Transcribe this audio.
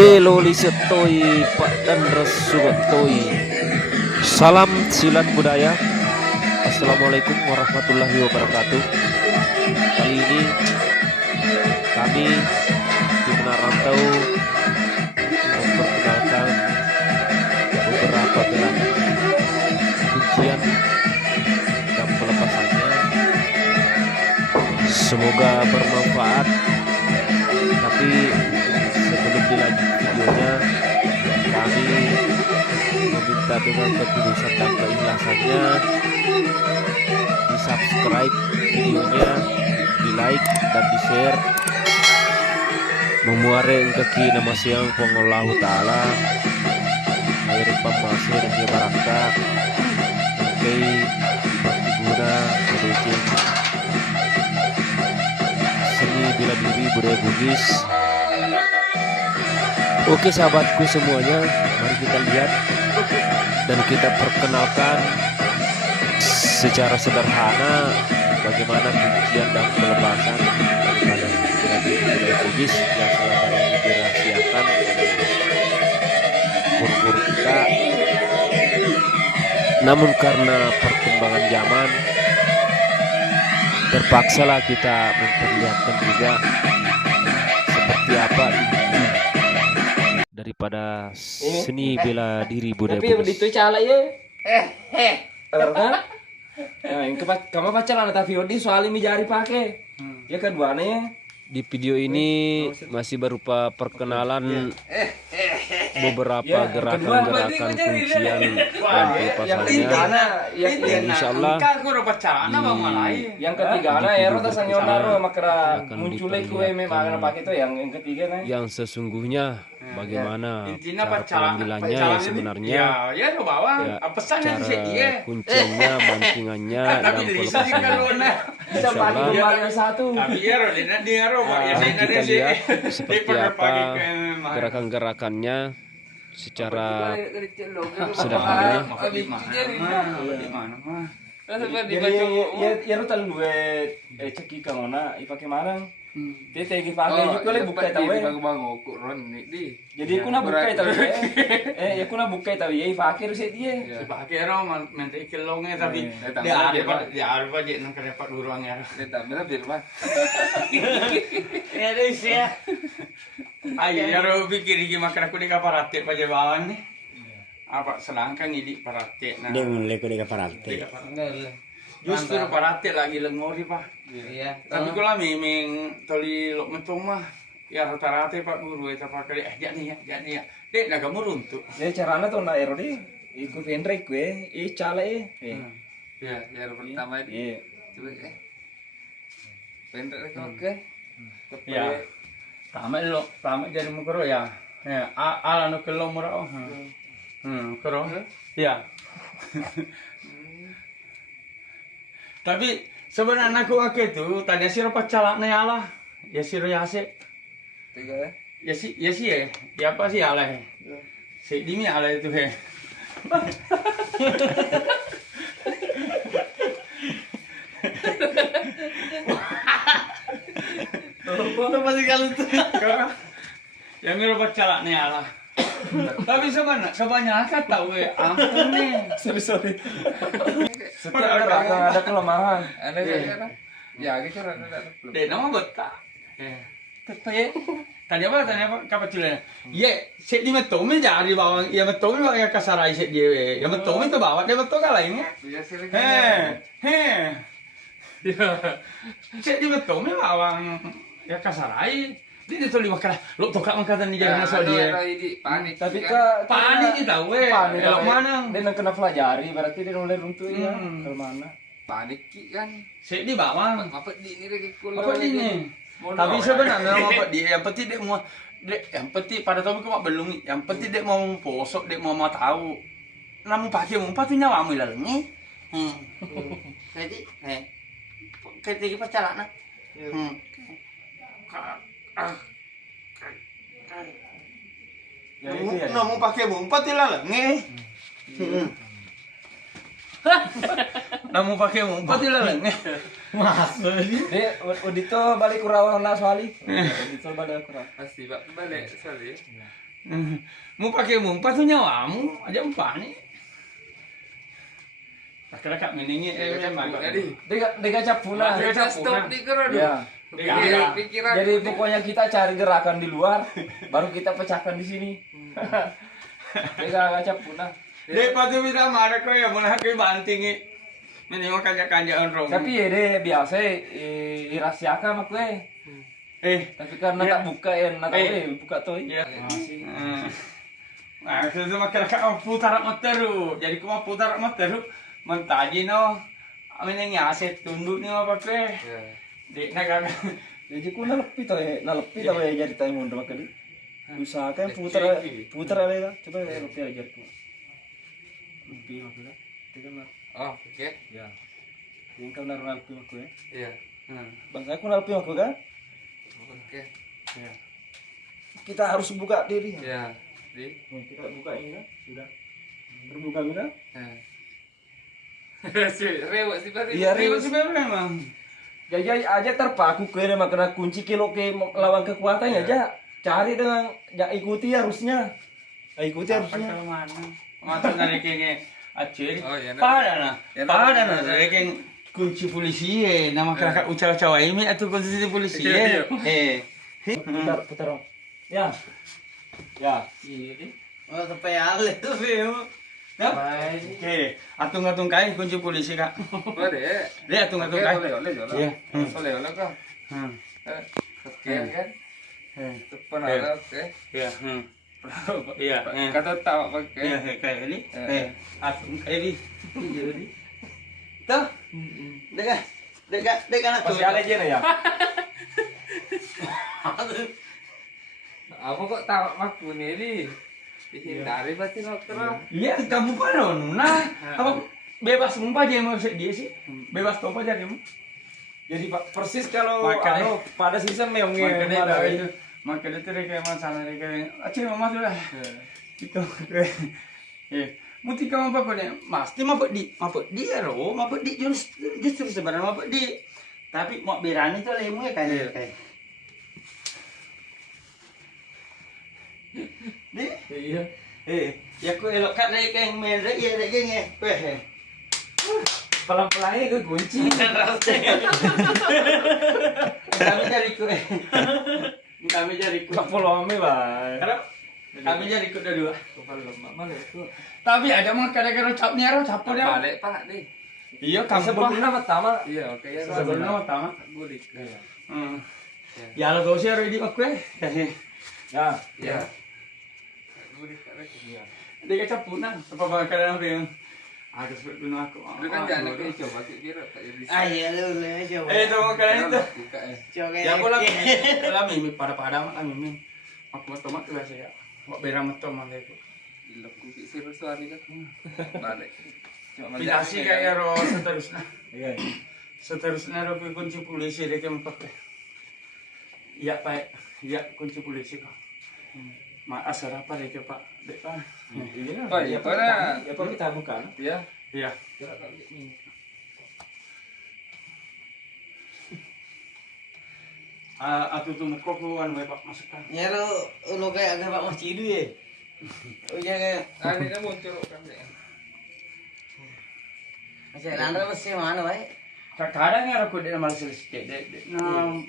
Belo lisetoi Pak dan Resugotoi. Salam silat budaya. Assalamualaikum warahmatullahi wabarakatuh. Kali ini kami di Menarantau memperkenalkan beberapa gerakan kuncian dan pelepasannya. Semoga bermanfaat. Tapi sebelum dilanjut videonya, kami meminta dengan ketulusan dan keikhlasannya di subscribe videonya, di like dan di share. Memuare kaki nama siang pengolahu ta'ala air pamasir dan baraka oke bertiguna menuju seni bela diri budaya Bugis. Oke sahabatku semuanya, mari kita lihat dan kita perkenalkan secara sederhana bagaimana kuncian dan pelepasan daripada budaya Bugis yang selama ini dirahasiakan guru-guru kita. Namun karena perkembangan zaman, terpaksalah kita memperlihatkan juga seperti apa inti daripada seni bela diri budaya Bugis. Tapi itu cala ya. Kan? Kamu pacaran tapi Odi soalnya mijari pakai. Ya keduanya. Di video ini masih berupa perkenalan beberapa gerakan-gerakan kuncian dan pelepasannya. Dan insyaallah Yang ketiga ya rota sanyonaro makra munculnya kue memang pakai itu yang ketiga nih. yang sesungguhnya bagaimana cara pengambilannya yang sebenarnya, ya bawa pesannya sih dia kunciannya, bantingannya dan pelepasannya. Insyaallah satu. tapi ya rodina dia Kita lihat seperti apa gerakan-gerakannya secara sederhana. Jadi ya rota dua ceki kangona ipakai marang. Tete ki pakai juga le buka tahu. Jadi aku nak buka tahu. Ya aku nak buka tahu ya fakir sih dia. pakai ro nanti kilongnya tapi dia ada aja nang kerepat durangnya ya deh sih ayo ya ro pikir gimana aku di kaparate paje bawan nih apa selangkang ini parate nah Dia mulai ke parate. justru parate lagi lengori pak. Iya. Tapi kalau memang toli lok mentong mah ya rata-rata pak guru itu pakai jadi ya dek dah kamu runtuh. Jadi caranya tuh na erodi ikut Hendrik gue, cale Ya pertama Iya. coba pendek oke. Ya. Tama jadi mukro ya. Ya, ala no kelo murah. Kero. Ya. Tapi sebenarnya aku itu tanya sih apa calaknya Allah ya sih ya sih Tiga ya sih ya apa sih Allah si dimi Allah itu he itu pasti kalau itu yang ngerupa calaknya Allah tapi sebenarnya kebanyakan tahu ya ampun nih sorry. Setiap ada kelemahan. ada ya gitu ada deh nama betah tanya apa kapacilnya ye set di meto me jari bawang ya meto me bawang ya kasarai set dia ya meto me itu bawa dia meto kalah ini set di meto me bawang ya kasarai dia itu lima kali lo tokak mengkata nih jangan asal dia Panik. Tapi panik kita weh kalau mana dia nak kena pelajari berarti dia mulai runtuh ya. Kalau mana? Panik kan set di bawang apa di ini lagi apa ini tapi sebenarnya apa dia yang penting dia mau yang penting pada tahun kau belum yang penting dia mau posok dia mau tahu namun pakai umpat tu nyawa mu lalnya jadi ketika perjalanan Ya itu ya. namun pakai umpat tu lalnya namun pakai umpat tu lalnya Dia udito balik kurawang na soali. Udito balik kurang. pasti pak balik sekali Mu pakai mumpa tuh nyawamu aja empah nih. Tak meningi Dega capuna. Stop di keren. Ya. Pikiran. Jadi pokoknya kita cari gerakan di luar, baru kita pecahkan di sini. Dega capuna. Dek patu bisa marah kau ya mana kau bantingi. Menengok kanjak-kanjakan rong. Tapi ya deh biasa irasiakan mak gue. Tapi karena tak buka ya, nak buka tuh. Iya. Masih. Nah, itu masyarakat putar motor. Jadi kau putar motor, mentaji no. Amin yang aset tunduk ni apa ke? Dek nak Jadi ku nalepi tuh ya jadi tayo mundur makali. Usahakan putar aja, coba lepi aja tuh. Lepi makala. Tekan lah. Oh, oke. Ya. Yang kau naruh nalepi mak gue. Iya. Bangsa aku nalepi mak gue kan? Oke. Ya. Kita harus buka diri. Iya. Di. Kita buka ini kan? Sudah. Terbuka kan? Rewak sih pasti. Iya, ribut sebenarnya memang. Jadi aja terpaku ke makna kunci kilo ke lawan kekuatannya aja. Cari dengan ikuti harusnya. Ikuti harusnya. Mata dari kayaknya acil. Oh, iya, Pada na dari kayak kunci polisi nama kakak ucawa ini atau kunci polisi Putar. Ya. Ya. Iya. Oh, sampai ale tuh film. Oke, atung kai kunci polisi kak. Boleh. Lihat atung kai. Oleh. Iya. Oleh kok. Oke kan. Depan ada oke. Iya. Iya. Kata tahu pakai. Iya kayak ini. Atung kai di. Jadi. Tuh. Dekat anak tuh. Masih ada aja ya. Apa kok tahu aku nih? Dihindari pasti dokter. Iya, kamu panon. Nah, apa bebas mumpah aja mau dia sih. Bebas tumpah aja kamu. Jadi persis kalau Makanya- pada sistem yang Makanya itu kayak masalah kayak acil mama sudah. Itu. Muti kamu apa kau Pasti mabuk di ero, mabuk di justru sebenarnya mabuk di. Tapi mau berani tuh lemu ya kayak. Di? Iya. Ya aku elok kat dari kayak main dari ya dari kayak. Pelan-pelan itu kunci. Kami cari ku. Kami cari ku. Tak follow me, Bang. Karena kami cari ku dua. Kalau lemak mana itu? Tapi ada mah kadang-kadang capnya ro capur ya. Balik pak nih. Iya, kamu Sebelumnya pertama Iya oke ya. sebelumnya pertama. Gulik. Ya lo kau share di aku ya. Iya. Gulik lagi. Dia capur nah. Apa kadang yang ada sebelum aku. Lu kan jangan kayak coba kayak kira tak jadi. Iya lu coba. Itu kadang itu. Buka ya. Coba. Ya aku lah mimi pada mah mimi. Aku mau tomat tuh saya. Mau beram tomat itu. Ilok ku sih suami kan. Balik. Pilasi kayak ro seterusnya. Iya. Seterusnya ro kunci polisi dia kayak pakai. Iya pak, iya kunci polisi kok. Asal apa dia pak? Dek pak. Iya. Oh, iya, pada. Ya, Pak, kita buka. Iya. Iya. Kira kali ini. Atu tuh muka keluar pak masukkan. Ya lu kayak agak Pak Mas Cidu ya. Oh jangan. Ini kan muncul kan ya. Masih landra masih mana baik? Kadang ya aku dia malah sedikit. Nah,